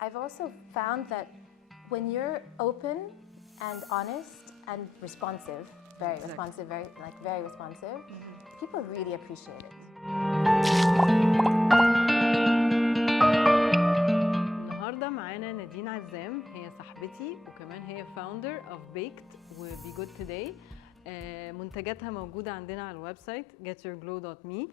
I've also found that when you're open and honest and responsive, very responsive, very responsive, people really appreciate it. النهارده معانا نادين عزام، هي صاحبتي وكمان هي founder of Baked و Be Good Today. منتجاتها موجودة عندنا على الويب سايت getyourglow.me،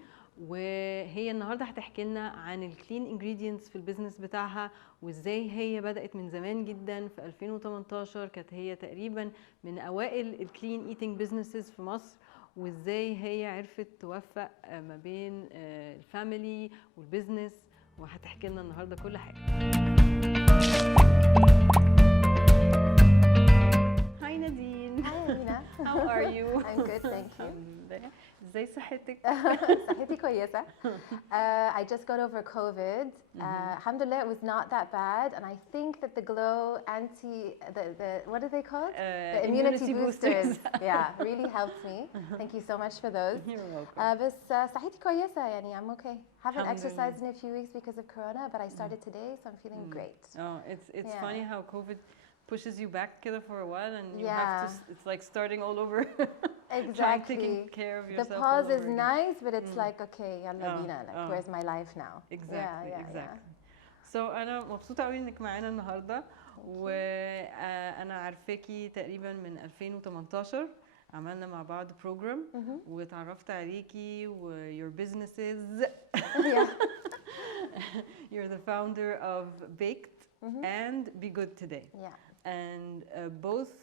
وهي النهارده هتحكي لنا عن الكلين انجريدينتس في البيزنس بتاعها، وازاي هي بدأت من زمان جدا في 2018. كانت هي تقريبا من اوائل الكلين ايتنج بيزنسز في مصر، وازاي هي عرفت توفق ما بين الفاميلي والبيزنس، وهتحكي لنا النهارده كل حاجه. هاي نادين. Hi Amina. How are you? I'm good, thank you. ازاي صحتك؟ صحتي كويسة. I just got over COVID. Alhamdulillah, it was not that bad, and I think that the Glow the what are they called? The immunity boosters. Yeah, really helped me. Thank you so much for those. You're welcome. بس صحتي كويسة يعني I'm okay. Haven't Alhamdulillah. exercised in a few weeks because of Corona, but I started today, so I'm feeling great. Oh, it's Yeah. funny how COVID pushes you back كده for a while, and you Yeah. have to. It's like starting all over. Trying Exactly. taking care of yourself. The pause all is over again. nice, but it's like okay, yalla bina, like where's my life now? Exactly. Yeah, Exactly. So أنا مبسوطة قوي إنك معانا النهاردة، وأنا عارفاكي تقريبا من 2018. عملنا مع بعض بروجرام واتعرفت عليكي و your businesses. Yeah. You're the founder of Baked and Be Good Today. Yeah. And both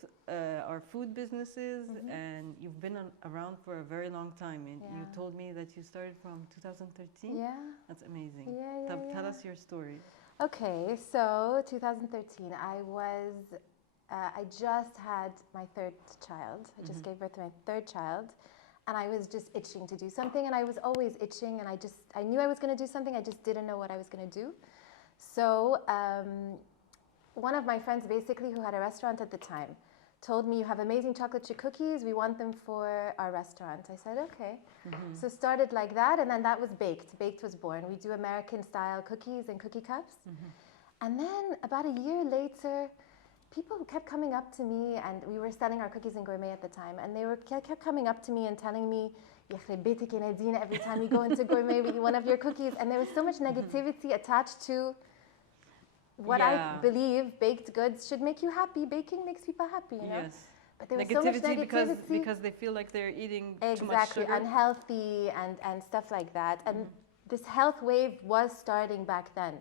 are food businesses, and you've been around for a very long time. And you Yeah. told me that you started from 2013. Yeah. That's amazing. Yeah, Tell yeah. us your story. Okay, so 2013, I just had my third child. I just gave birth to my third child, and I was just itching to do something, and I was always itching, and I knew I was going to do something, I just didn't know what I was going to do. So one of my friends, basically, who had a restaurant at the time, told me, you have amazing chocolate chip cookies, we want them for our restaurant. I said, okay. So started like that, and then that was Baked. Baked was born. We do American-style cookies and cookie cups. And then about a year later, people kept coming up to me, and we were selling our cookies in Gourmet at the time, and they kept coming up to me and telling me, "Yakhri beitik ya Nadine, every time you go into Gourmet, we eat one of your cookies." And there was so much negativity attached to what I believe baked goods should make you happy. Baking makes people happy, you know? Yes. But there was so much negativity. because they feel like they're eating too much Exactly, sugar. unhealthy and stuff like that. And this health wave was starting back then.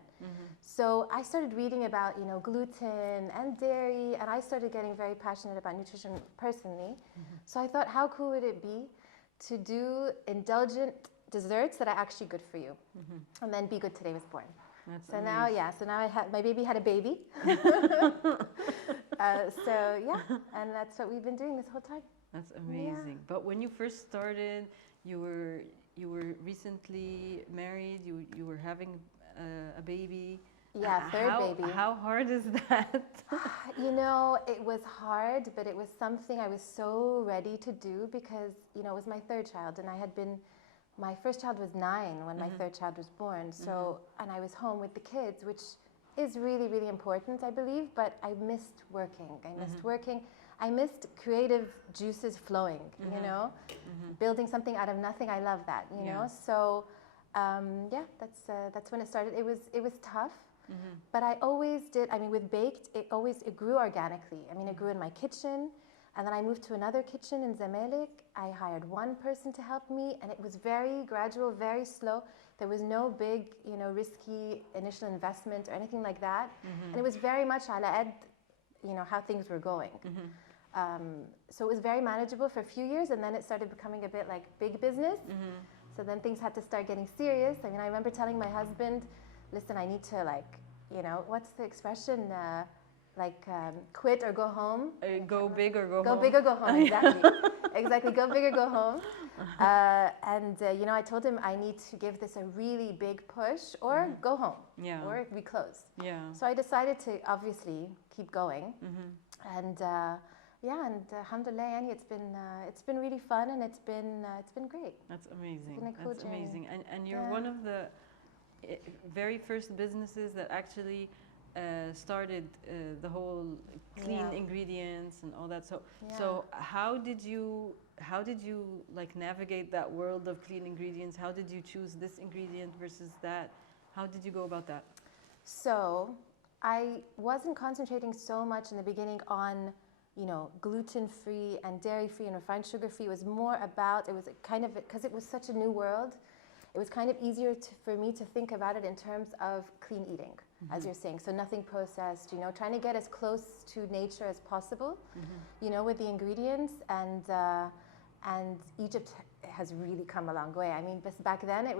So I started reading about, you know, gluten and dairy, and I started getting very passionate about nutrition personally. So I thought, how cool would it be to do indulgent desserts that are actually good for you? And then Be Good Today was born. That's So amazing. now, so now my baby had a baby. So yeah, and that's what we've been doing this whole time. That's amazing. But when you first started, you were recently married. You were having a baby. Yeah, third baby. How hard is that? You know, it was hard, but it was something I was so ready to do because, you know, it was my third child, and my first child was 9 when my third child was born. So, and I was home with the kids, which is really, really important, I believe, but I missed working. I missed creative juices flowing, you know, building something out of nothing. I love that, you know? So, yeah, that's when it started. It was tough. But I always did, I mean, with Baked, it grew organically. I mean, it grew in my kitchen, and then I moved to another kitchen in Zamalek. I hired one person to help me, and it was very gradual, very slow. There was no big, you know, risky initial investment or anything like that. And it was very much ala ad, you know, how things were going. So it was very manageable for a few years, and then it started becoming a bit like big business. So then things had to start getting serious. I mean, I remember telling my husband, listen, I need to, like, you know, what's the expression? Quit or go home. Go big or go home. Go big or go home, exactly. Exactly, go big or go home. You know, I told him I need to give this a really big push or go home. Yeah. Or we close. Yeah. So I decided to obviously keep going. And yeah, and alhamdulillah, Yani, it's been really fun, and it's been great. That's amazing. It's been a cool amazing. journey. And you're one of the very first businesses that actually started the whole clean Yeah. ingredients and all that. So Yeah. so how did you like navigate that world of clean ingredients? How did you choose this ingredient versus that? How did you go about that? So I wasn't concentrating so much in the beginning on, you know, gluten-free and dairy-free and refined sugar-free. It was more about, it was kind of, because it was such a new world, it was kind of easier for me to think about it in terms of clean eating, as you're saying. So nothing processed, you know, trying to get as close to nature as possible, you know, with the ingredients. And Egypt has really come a long way. I mean, back then it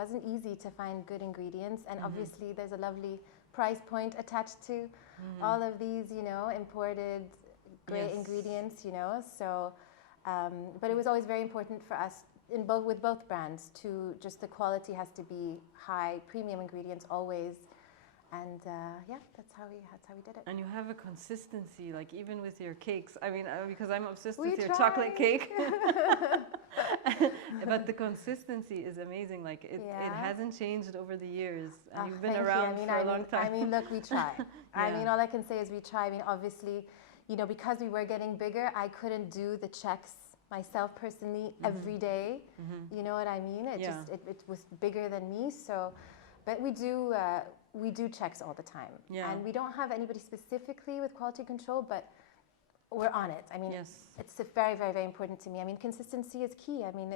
wasn't easy to find good ingredients, and obviously there's a lovely price point attached to all of these, you know, imported great ingredients, you know. So, but it was always very important for us with both brands to just the quality has to be high, premium ingredients always. And yeah, that's how we did it. And you have a consistency, like even with your cakes. I mean, because I'm obsessed We with your try. chocolate cake. But the consistency is amazing. Like it hasn't changed over the years, and you've been Thank around you. for a long time. I mean, look, we try. I mean, all I can say is we try. I mean, obviously, you know, because we were getting bigger, I couldn't do the checks myself personally every day. You know what I mean? It was bigger than me. So, but we do checks all the time. Yeah. And we don't have anybody specifically with quality control, but we're on it. I mean, it's very, very, very important to me. I mean, consistency is key. I mean,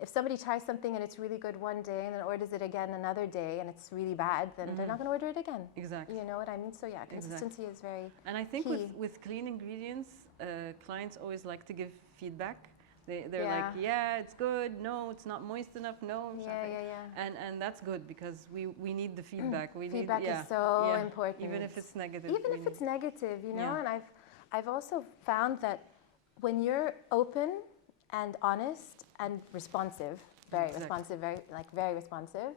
if somebody tries something and it's really good one day and then orders it again another day and it's really bad, then they're not going to order it again. Exactly. You know what I mean? So yeah, consistency is very And I think key. with clean ingredients, clients always like to give feedback. They're Yeah. like, yeah, it's good. No, it's not moist enough. No, Yeah. And that's good because we need the feedback. Feedback is so important. Even if it's negative. Even if it's negative, you know. And I've also found that when you're open and honest and responsive, very responsive, very responsive,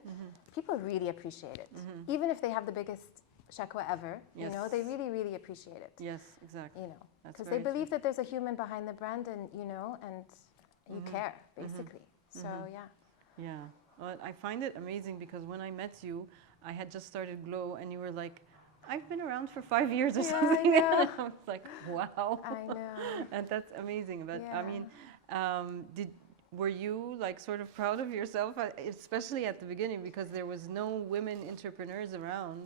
people really appreciate it. Even if they have the biggest shakwa ever, you know, they really, really appreciate it. Yes, exactly. You know, because they believe that there's a human behind the brand, and you know, and you care basically. So yeah. Yeah. Well, I find it amazing because when I met you, I had just started Glow, and you were like, I've been around for 5 years or something. I I was like, wow. I know. And that's amazing. But Yeah. I mean, were you like sort of proud of yourself, especially at the beginning, because there was no women entrepreneurs around?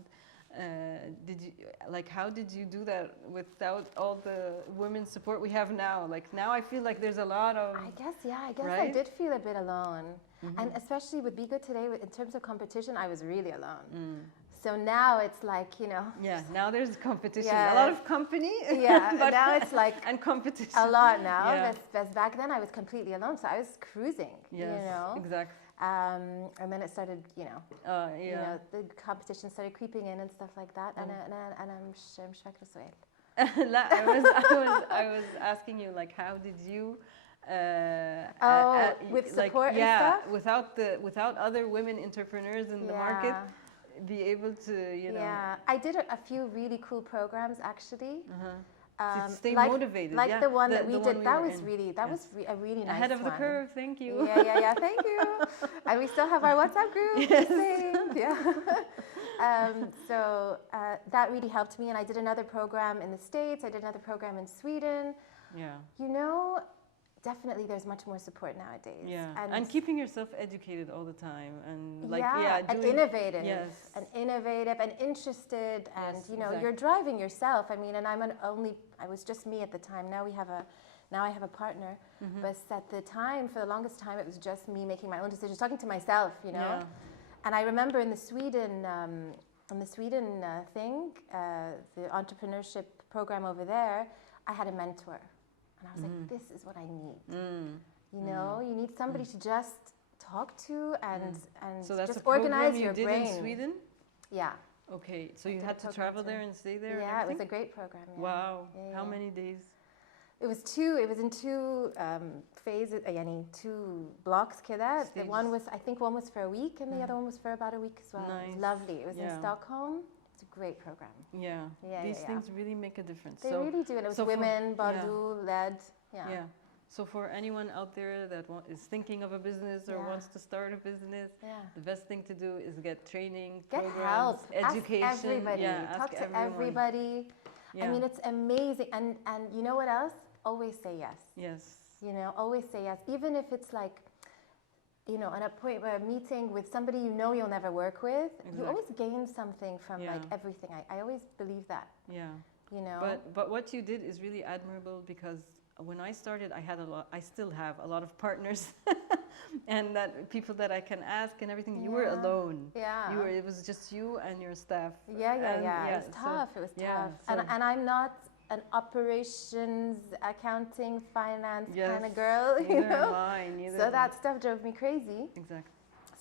How did you do that without all the women's support we have now? Like now I feel like there's a lot of... I guess I right? did feel a bit alone. And especially with Be Good Today, in terms of competition, I was really alone. So now it's like, you know... Yeah, now there's competition. Yeah. A lot of company. Yeah, but now it's like... And competition. A lot now. Yeah. But back then I was completely alone, so I was cruising, Yes, you know? exactly. And then it started, you know, the competition started creeping in and stuff like that. And I'm شفاك السؤال. لا, I was asking you, like, how did you with support and stuff? without other women entrepreneurs in the market, be able to, you know. Yeah, I did a few really cool programs actually. To stay motivated. Like the one that we did. That was a really nice ahead of the one. curve. Thank you. Yeah. Thank you. And we still have our WhatsApp group. Yes. So that really helped me. And I did another program in the States. I did another program in Sweden. Yeah. You know, definitely there's much more support nowadays. Yeah. And keeping yourself educated all the time, and like and innovative. Yes. And innovative and interested, and Yes, you know, exactly. you're driving yourself. I mean, and I was just me at the time. Now I have a partner. But at the time, for the longest time, it was just me making my own decisions, talking to myself, you know. Yeah. And I remember in the Sweden thing, the entrepreneurship program over there, I had a mentor. And I was like, this is what I need. You know, you need somebody to just talk to and so that's just a program organize you your did brain. in Sweden? Yeah. Okay, so you did had a to program travel too. there and stay there? Yeah, it was a great program. Yeah. Wow. Yeah, How yeah. many days? It was in two phases, two blocks كده. The one was, I think one was for a week and the other one was for about a week as well. Nice. It was lovely. It was in Stockholm. It's a great program. Yeah. These things really make a difference. They really do. And it was women, Bardu, led. Yeah. So for anyone out there that is thinking of a business or Yeah. wants to start a business, Yeah. the best thing to do is get training, Get programs, help. education. Ask everybody. Yeah, Talk ask to everyone. everybody. Yeah. I mean, it's amazing. And you know what else? Always say yes. Yes. You know, always say yes. Even if it's like, you know, an appointment, a meeting with somebody you know you'll never work with, you Exactly. always gain something from Yeah. like everything. I always believe that, Yeah. you know. But what you did is really admirable, because when I started, I had a lot. I still have a lot of partners, and that people that I can ask and everything. You were Yeah. alone. Yeah. You were. It was just you and your staff. Yeah. And It was tough. It was yeah, tough. so- And I'm not an operations, accounting, finance Yes, kind of girl, you neither know. am I, neither So am that stuff drove me crazy. I. Exactly.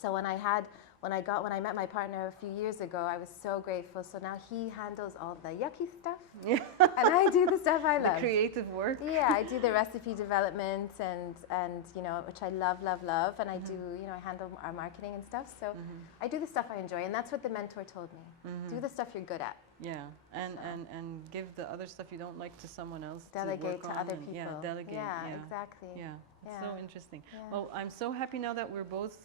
So when I met my partner a few years ago, I was so grateful. So now he handles all the yucky stuff, Yeah. and I do the stuff I The love. creative work. Yeah, I do the recipe development and you know, which I love, and I do, you know, I handle our marketing and stuff. So I do the stuff I enjoy, and that's what the mentor told me. Do the stuff you're good at. Yeah, and give the other stuff you don't like to someone else. Delegate to, to work on other and, people. Yeah, delegate. Yeah, exactly. Yeah, it's so Yeah. interesting. Yeah. Well, I'm so happy now that we're both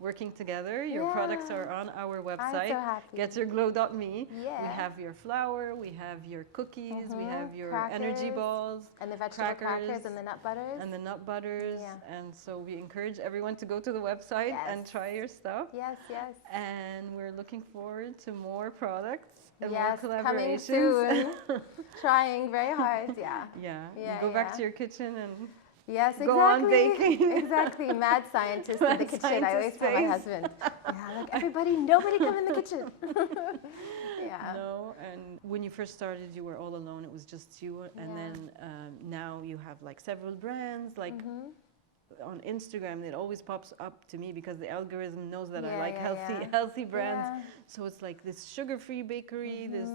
working together. Your products Yeah. are on our I'm website. so happy. Getyourglow.me. Yeah. We have your flour, we have your cookies, we have your energy Crackers. balls, And the vegetable crackers crackers, and the nut butters. and the nut butters. Yeah. And so we encourage everyone to go to the website and Yes. try your stuff. Yes, yes. And we're looking forward to more products and more Yes, coming collaborations. soon. Trying very hard, yeah. Yeah, you Yeah, go back yeah. to your kitchen and Yes, exactly. Go on baking. Exactly, mad scientist in the Mad kitchen. I always scientist tell my face. husband, yeah, like everybody, nobody come in the kitchen. Yeah. no. And when you first started, you were all alone. It was just you. And Yeah. then now you have like several brands. Like on Instagram, it always pops up to me because the algorithm knows that I Yeah, like yeah. healthy brands. Yeah. So it's like this sugar-free bakery, this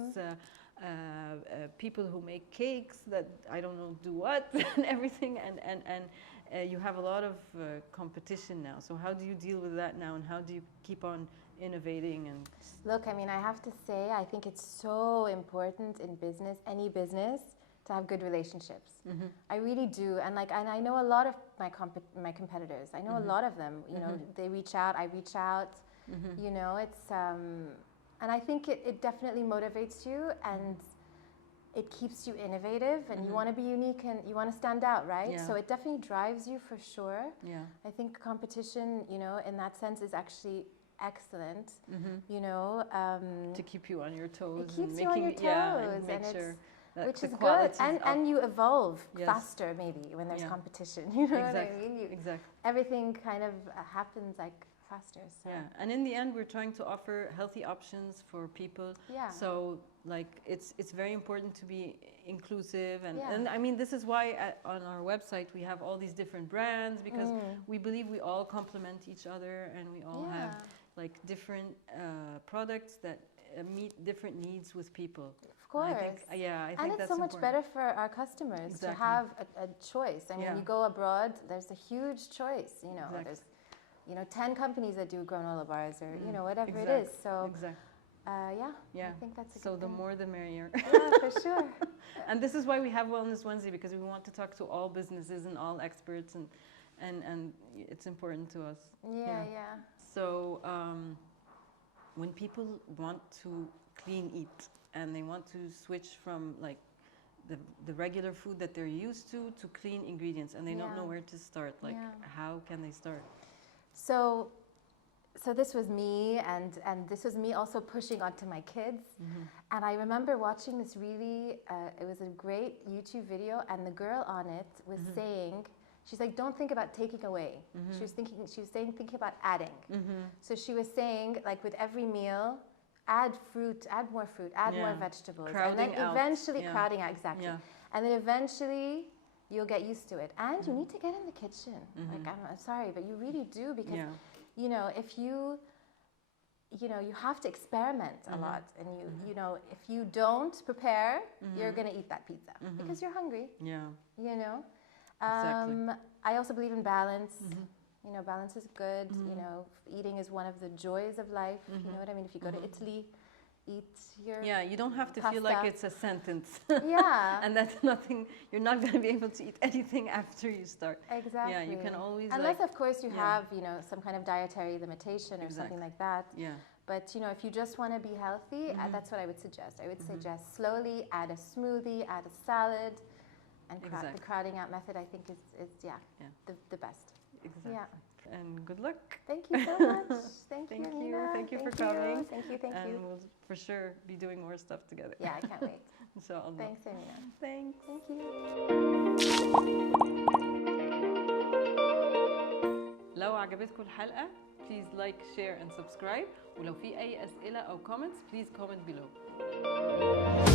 people who make cakes that I don't know do what and everything, and you have a lot of competition now. So how do you deal with that now, and how do you keep on innovating? And Look, I mean, I have to say, I think it's so important in business, any business, to have good relationships. I really do, and I know a lot of my competitors. I know a lot of them. You know, they reach out, I reach out. You know, it's and I think it definitely motivates you, and it keeps you innovative, and you want to be unique, and you want to stand out, right? Yeah. So it definitely drives you for sure. yeah, I think competition, you know, in that sense, is actually excellent. You know, to keep you on your toes. it keeps and you on making, your yeah, toes, and make and sure it's that which the is good, quality's up. and you evolve Yes. faster maybe when there's Yeah. competition. You know what I Exactly. mean? Exactly. Everything kind of happens like faster. So. Yeah, and in the end, we're trying to offer healthy options for people. Yeah. So, like, it's very important to be inclusive, Yeah. and I mean, this is why on our website we have all these different brands, because we believe we all complement each other, and we all have like different products that meet different needs with people. Of course. And I think, I think And it's that's so much important. better for our customers to Exactly. have a choice. I mean, Yeah. you go abroad, there's a huge choice. You know, Exactly. there's 10 companies that do granola bars, or you know, whatever it is. So Exactly. yeah, Yeah. I think that's a So good the thing. more the merrier. Yeah, for sure. And this is why we have Wellness Wednesday, because we want to talk to all businesses and all experts, and it's important to us. Yeah, yeah. So when people want to clean eat and they want to switch from like the regular food that they're used to clean ingredients, and they don't Yeah. know where to start, like Yeah. how can they start? So this was me, and this was me also pushing onto my kids. And I remember watching this really, it was a great YouTube video, and the girl on it was saying, she's like, don't think about taking away. She was saying, think about adding. So she was saying, like, with every meal, add fruit, add more fruit, add Yeah. more vegetables. Crowding and then out. eventually Yeah. crowding out, exactly. Yeah. And then eventually you'll get used to it. And you need to get in the kitchen. Like, I'm sorry, but you really do, because Yeah. you know, if you have to experiment a lot, and you know, if you don't prepare, you're gonna eat that pizza because you're hungry. Yeah. You know, Exactly. I also believe in balance. You know, balance is good. You know, eating is one of the joys of life. You know what I mean? If you go to Italy, eat your Yeah, you don't have to feel like pasta. it's a sentence. Yeah. And that's nothing, you're not going to be able to eat anything after you start. Exactly. Yeah, you can always unless like, of course you yeah. have, you know, some kind of dietary limitation or something Exactly. like that. Yeah. But you know, if you just want to be healthy, that's what I would suggest. I would suggest slowly add a smoothie, add a salad, and the Exactly. crowding out method I think is Yeah. the best. Exactly. Yeah. And good luck. Thank you so much. Thank you, Nina. Thank you for Thank coming. Thank you. Thank And you. we'll for sure be doing more stuff together. Yeah, I can't wait. Inshallah. Thanks, Amina. Thanks. Thank you. لو عجبتكم الحلقة please like, share and subscribe. ولو في أي أسئلة أو comments please comment below.